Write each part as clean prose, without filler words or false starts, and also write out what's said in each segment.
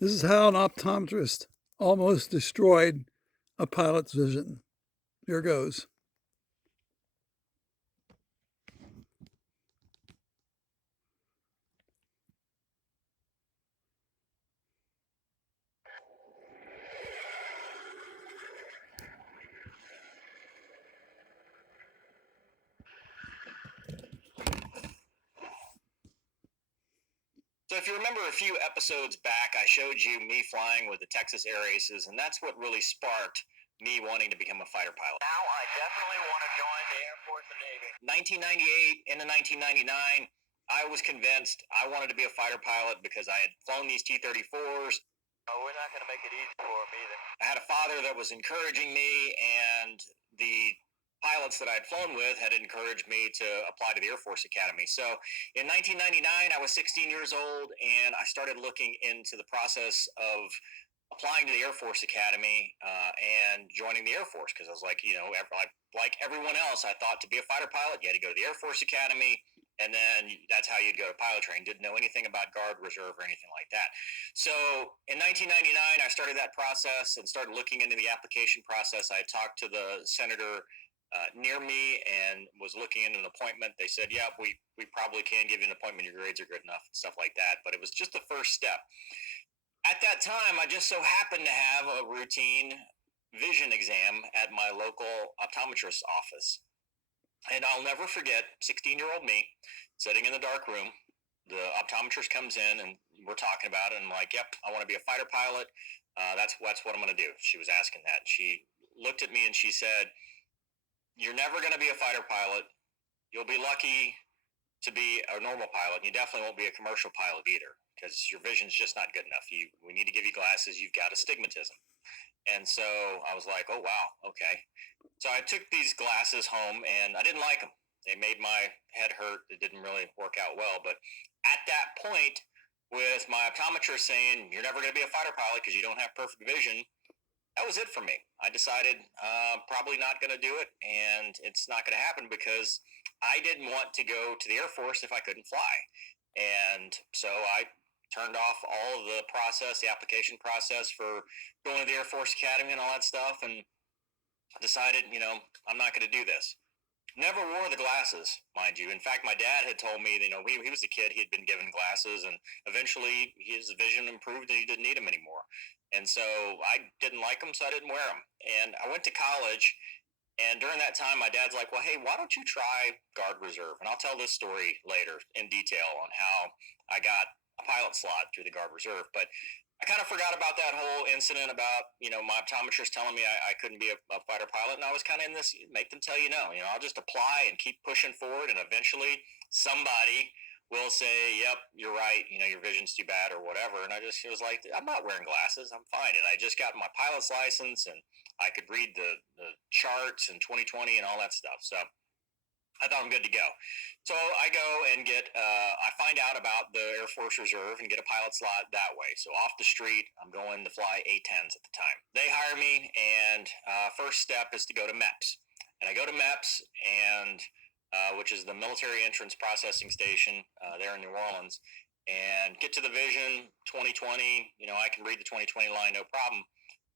This is how an optometrist almost destroyed a pilot's vision. Here goes. So if you remember a few episodes back, I showed you me flying with the Texas Air Aces, and that's what really sparked me wanting to become a fighter pilot. Now I definitely want to join the Air Force and Navy. 1998 into 1999, I was convinced I wanted to be a fighter pilot because I had flown these T-34s. Oh, we're not going to make it easy for them either. I had a father that was encouraging me, and the pilots that I had flown with had encouraged me to apply to the Air Force Academy. So in 1999, I was 16 years old, and I started looking into the process of applying to the Air Force Academy and joining the Air Force, because I was like, like everyone else, I thought to be a fighter pilot, you had to go to the Air Force Academy, and then that's how you'd go to pilot training. Didn't know anything about Guard Reserve or anything like that. So in 1999, I started that process and started looking into the application process. I talked to the senator near me and was looking into an appointment. They said, yeah, we probably can give you an appointment. Your grades are good enough and stuff like that. But it was just the first step. At that time, I just so happened to have a routine vision exam at my local optometrist office. And I'll never forget 16-year-old me sitting in the dark room. The optometrist comes in and we're talking about it. And I'm like, yep, I want to be a fighter pilot. That's what I'm going to do. She was asking that. She looked at me and she said, you're never going to be a fighter pilot. You'll be lucky to be a normal pilot. And you definitely won't be a commercial pilot either, because your vision's just not good enough. We need to give you glasses. You've got astigmatism. And so I was like, oh, wow, okay. So I took these glasses home and I didn't like them. They made my head hurt. It didn't really work out well. But at that point, with my optometrist saying, you're never going to be a fighter pilot because you don't have perfect vision, that was it for me. I decided probably not going to do it, and it's not going to happen because I didn't want to go to the Air Force if I couldn't fly. And so I turned off all of the process, the application process for going to the Air Force Academy and all that stuff, and decided, I'm not going to do this. Never wore the glasses, mind you. In fact, my dad had told me, he was a kid, he had been given glasses, and eventually his vision improved and he didn't need them anymore. And so I didn't like them, so I didn't wear them. And I went to college, and during that time, my dad's like, well, hey, why don't you try Guard Reserve? And I'll tell this story later in detail on how I got a pilot slot through the Guard Reserve. But I kind of forgot about that whole incident about, my optometrist telling me I couldn't be a fighter pilot. And I was kind of in this, make them tell you no. I'll just apply and keep pushing forward. And eventually somebody will say, yep, you're right. Your vision's too bad or whatever. And I just was like, I'm not wearing glasses. I'm fine. And I just got my pilot's license and I could read the charts and 2020 and all that stuff. So I thought I'm good to go. So I go and I find out about the Air Force Reserve and get a pilot slot that way. So off the street, I'm going to fly A-10s at the time. They hire me, and first step is to go to MEPS. And I go to MEPS, and which is the Military Entrance Processing Station there in New Orleans, and get to the vision 2020. I can read the 2020 line, no problem.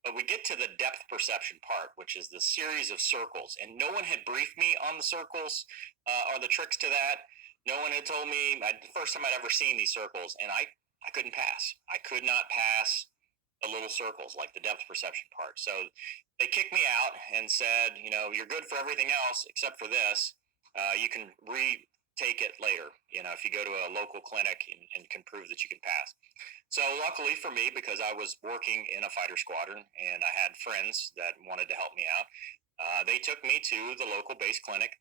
But we get to the depth perception part, which is the series of circles. And no one had briefed me on the circles or the tricks to that. No one had told me, the first time I'd ever seen these circles, and I couldn't pass. I could not pass the little circles, like the depth perception part. So they kicked me out and said, you're good for everything else except for this. You can retake it later, if you go to a local clinic and can prove that you can pass. So luckily for me, because I was working in a fighter squadron and I had friends that wanted to help me out, they took me to the local base clinic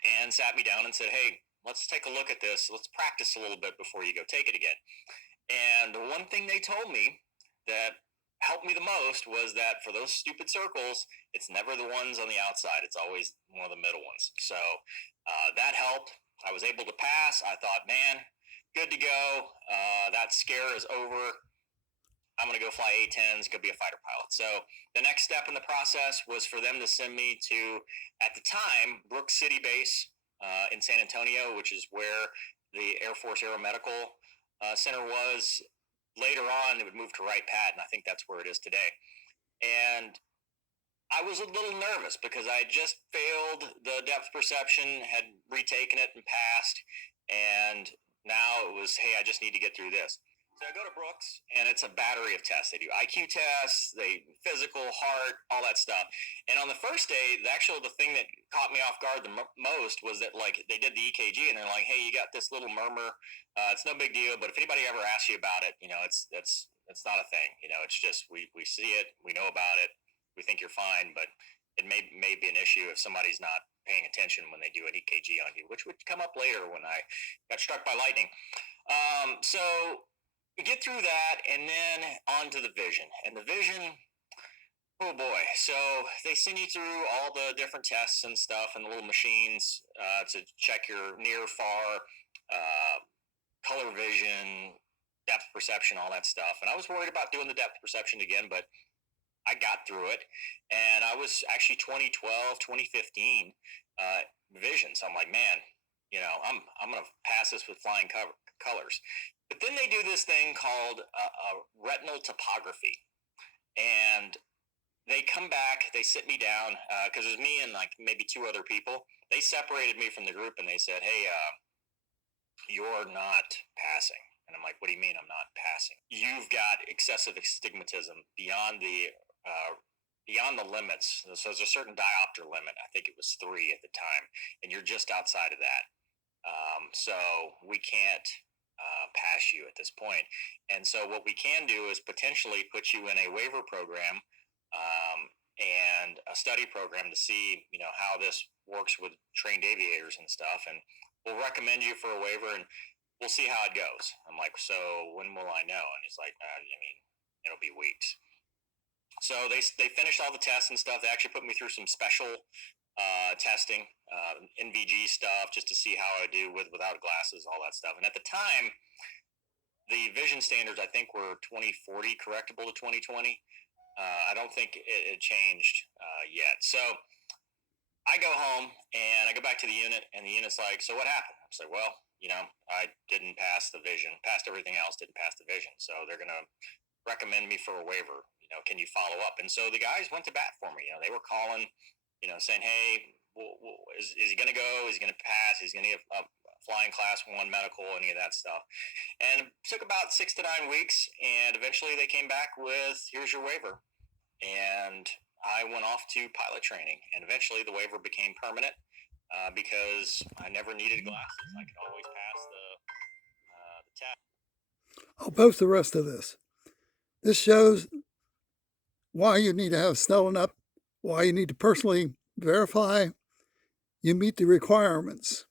and sat me down and said, hey, let's take a look at this. Let's practice a little bit before you go take it again. And the one thing they told me that helped me the most was that for those stupid circles, it's never the ones on the outside. It's always one of the middle ones. So that helped. I was able to pass. I thought, man, good to go. That scare is over. I'm going to go fly A-10s, go be a fighter pilot. So the next step in the process was for them to send me to, at the time, Brooks City Base in San Antonio, which is where the Air Force Aeromedical Center was. later on, it would move to right pat, and I think that's where it is today. And I was a little nervous because I had just failed the depth perception, had retaken it and passed, and now it was, hey, I just need to get through this. So I go to Brooks, and it's a battery of tests. They do IQ tests, they physical, heart, all that stuff. And on the first day, the thing that caught me off guard the most was that, like, they did the EKG, and they're like, hey, you got this little murmur. It's no big deal, but if anybody ever asks you about it, it's not a thing. It's just we see it, we know about it, we think you're fine, but it may be an issue if somebody's not paying attention when they do an EKG on you, which would come up later when I got struck by lightning. So we get through that, and then on to the vision. And the vision, oh boy. So they send you through all the different tests and stuff and the little machines to check your near, far, color vision, depth perception, all that stuff. And I was worried about doing the depth perception again, but I got through it. And I was actually 2012, 2015 vision. So I'm like, man, I'm going to pass this with flying colors. But then they do this thing called retinal topography. And they come back, they sit me down, because it was me and like maybe two other people. They separated me from the group and they said, hey, you're not passing. And I'm like, what do you mean I'm not passing? You've got excessive astigmatism beyond the limits. So there's a certain diopter limit. I think it was 3 at the time, and you're just outside of that. So we can't pass you at this point. And so what we can do is potentially put you in a waiver program and a study program to see, how this works with trained aviators and stuff. And we'll recommend you for a waiver, and we'll see how it goes. I'm like, so when will I know? And he's like, it'll be weeks. So they finished all the tests and stuff. They actually put me through some special testing, NVG stuff, just to see how I do without glasses, all that stuff. And at the time, the vision standards, I think, were 2040 correctable to 2020. I don't think it changed yet. So I go home and I go back to the unit, and the unit's like, so what happened? I was like, well, I didn't pass the vision, passed everything else, didn't pass the vision. So they're going to recommend me for a waiver. Can you follow up? And so the guys went to bat for me. They were calling, saying, hey, is he going to go? Is he going to pass? Is he going to get a flying class 1 medical, any of that stuff? And it took about 6 to 9 weeks, and eventually they came back with, here's your waiver. And I went off to pilot training, and eventually the waiver became permanent because I never needed glasses. I could always pass the test. I'll post the rest of this. This shows why you need to have Snellen up, why you need to personally verify you meet the requirements.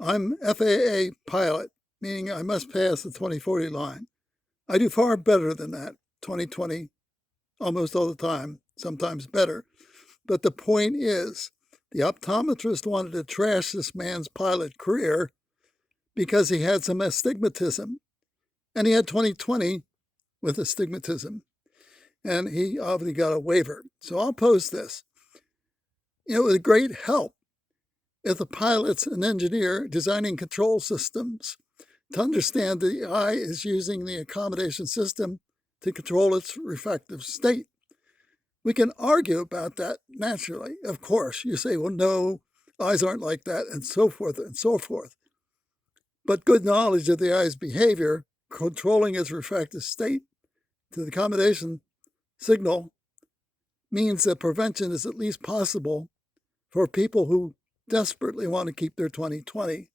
I'm FAA pilot, meaning I must pass the 2040 line. I do far better than that, 2020, almost all the time, sometimes better. But the point is, the optometrist wanted to trash this man's pilot career because he had some astigmatism. And he had 2020 with astigmatism. And he obviously got a waiver. So I'll post this. It was a great help if the pilot's an engineer designing control systems to understand the eye is using the accommodation system to control its refractive state. We can argue about that naturally. Of course, you say, well, no, eyes aren't like that, and so forth and so forth. But good knowledge of the eye's behavior, controlling its refractive state to the accommodation signal, means that prevention is at least possible for people who desperately want to keep their 20/20.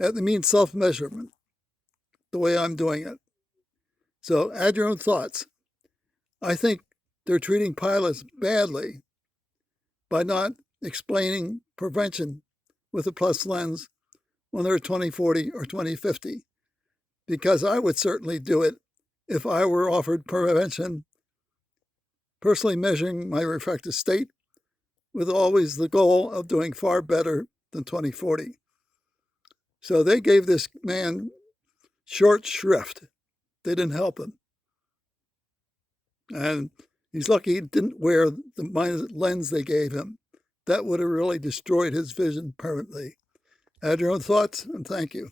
That means self-measurement, the way I'm doing it. So add your own thoughts. I think they're treating pilots badly by not explaining prevention with a plus lens when they're 20/40 or 20/50, because I would certainly do it if I were offered prevention, personally measuring my refractive state with always the goal of doing far better than 20/40. So they gave this man short shrift. They didn't help him. And he's lucky he didn't wear the lens they gave him. That would have really destroyed his vision permanently. Add your own thoughts, and thank you.